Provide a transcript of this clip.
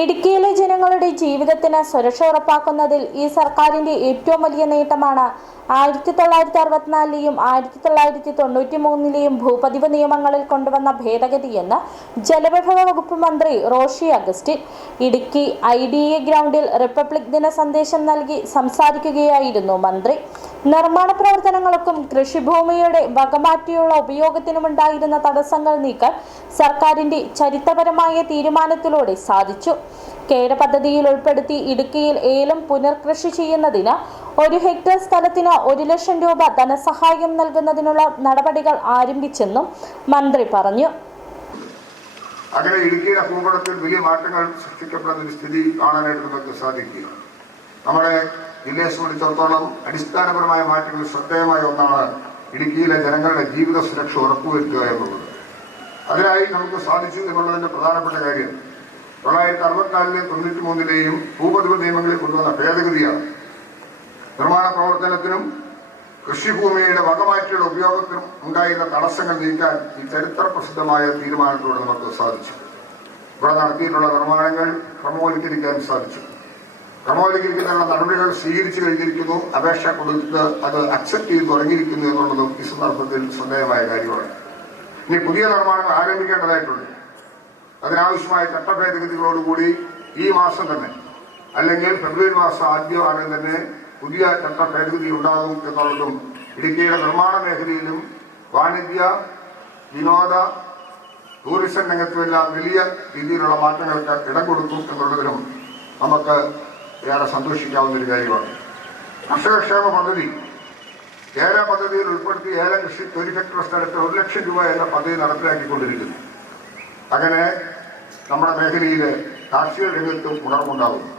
ഇടുക്കിയിലെ ജനങ്ങളുടെ ജീവിതത്തിന് സുരക്ഷ ഉറപ്പാക്കുന്നതിൽ ഈ സർക്കാരിന്റെ ഏറ്റവും വലിയ നേട്ടമാണ്. ആയിരത്തി തൊള്ളായിരത്തി അറുപത്തിനാലിലെയും ആയിരത്തി തൊള്ളായിരത്തി തൊണ്ണൂറ്റി മൂന്നിലെയും ഭൂപതിവ് നിയമങ്ങളിൽ കൊണ്ടുവന്ന ഭേദഗതിയെന്ന് ജലവിഭവ വകുപ്പ് മന്ത്രി Roshy Augustine Idukki I D A ഗ്രൗണ്ടിൽ റിപ്പബ്ലിക് ദിന സന്ദേശം നൽകി സംസാരിക്കുകയായിരുന്നു മന്ത്രി. നിർമ്മാണ പ്രവർത്തനങ്ങൾക്കും കൃഷിഭൂമിയുടെ വകമാറ്റിയുള്ള ഉപയോഗത്തിനുമുണ്ടായിരുന്ന തടസ്സങ്ങൾ നീക്കാൻ സർക്കാരിന്റെ ചരിത്രപരമായ തീരുമാനത്തിലൂടെ സാധിച്ചു. കേര പദ്ധതിയിൽ ഉൾപ്പെടുത്തി ഇടുക്കിയിൽ ഏലം പുനർകൃഷി ചെയ്യുന്നതിന് ഒരു ഹെക്ടർ സ്ഥലത്തിന് ഒരു ലക്ഷം രൂപ ധനസഹായം നൽകുന്നതിനുള്ള നടപടികൾ ആരംഭിച്ചെന്നും മന്ത്രി പറഞ്ഞു. അങ്ങനെ ഇടുക്കിയുടെ ഭൂപടത്തിൽ വലിയ മാറ്റങ്ങൾ സൃഷ്ടിക്കപ്പെടുന്ന ഒരു സ്ഥിതി കാണാനായിട്ട് നമുക്ക് സാധിക്കുക നമ്മുടെ ജില്ലയെ സംബന്ധിച്ചിടത്തോളം അടിസ്ഥാനപരമായ മാറ്റങ്ങൾ ശ്രദ്ധേയമായ ഒന്നാണ് ഇടുക്കിയിലെ ജനങ്ങളുടെ ജീവിത സുരക്ഷ ഉറപ്പുവരുത്തുക എന്നുള്ളത്. അതിനായി നമുക്ക് സാധിച്ചു എന്നുള്ളതിന്റെ പ്രധാനപ്പെട്ട കാര്യം തൊള്ളായിരത്തി അറുപത്തിനാലിലെയും തൊണ്ണൂറ്റി മൂന്നിലെയും ഭൂപതിവ് നിയമങ്ങളിൽ കൊണ്ടുവന്ന ഭേദഗതിയാണ്. നിർമ്മാണ പ്രവർത്തനത്തിനും കൃഷിഭൂമിയുടെ വകമാറ്റിയുടെ ഉപയോഗത്തിനും ഉണ്ടായിരുന്ന തടസ്സങ്ങൾ നീക്കാൻ ഈ ചരിത്ര പ്രസിദ്ധമായ തീരുമാനത്തിലൂടെ നമുക്ക് സാധിച്ചു. ഇവിടെ നടത്തിയിട്ടുള്ള നിർമ്മാണങ്ങൾ ക്രമവൽക്കരിക്കാൻ സാധിച്ചു. ക്രമവൽക്കരിക്കുന്നതിനുള്ള നടപടികൾ സ്വീകരിച്ചു കഴിഞ്ഞിരിക്കുന്നു. അപേക്ഷ കൊടുത്ത് അത് അക്സെപ്റ്റ് ചെയ്ത് തുടങ്ങിയിരിക്കുന്നു എന്നുള്ളതും ഈ സന്ദർഭത്തിൽ ശ്രദ്ധേയമായ കാര്യമാണ്. ഇനി പുതിയ നിർമ്മാണങ്ങൾ ആരംഭിക്കേണ്ടതായിട്ടുണ്ട്. അതിനാവശ്യമായ ചട്ടഭേദഗതികളോടുകൂടി ഈ മാസം തന്നെ അല്ലെങ്കിൽ ഫെബ്രുവരി മാസം ആദ്യമാകാൻ തന്നെ പുതിയ ചട്ട ഭേദഗതി ഉണ്ടാകും എന്നുള്ളതും ഇടുക്കിയുടെ നിർമ്മാണ മേഖലയിലും വാണിജ്യ വിനോദ ടൂറിസം രംഗത്തുമെല്ലാം വലിയ രീതിയിലുള്ള മാറ്റങ്ങൾക്ക് ഇടം കൊടുക്കും എന്നുള്ളതിലും നമുക്ക് ഏറെ സന്തോഷിക്കാവുന്ന ഒരു കാര്യമാണ്. കർഷകക്ഷേമ പദ്ധതി. ഏല പദ്ധതിയിൽ ഉൾപ്പെടുത്തി ഏല കൃഷി ഒരു ഹെക്ടർ സ്ഥലത്ത് ഒരു ലക്ഷം രൂപ എന്ന പദ്ധതി നടപ്പിലാക്കിക്കൊണ്ടിരിക്കുന്നു. അങ്ങനെ നമ്മുടെ മേഖലയിൽ കാർഷിക രംഗത്തും ഉണർവുണ്ടാകുന്നു.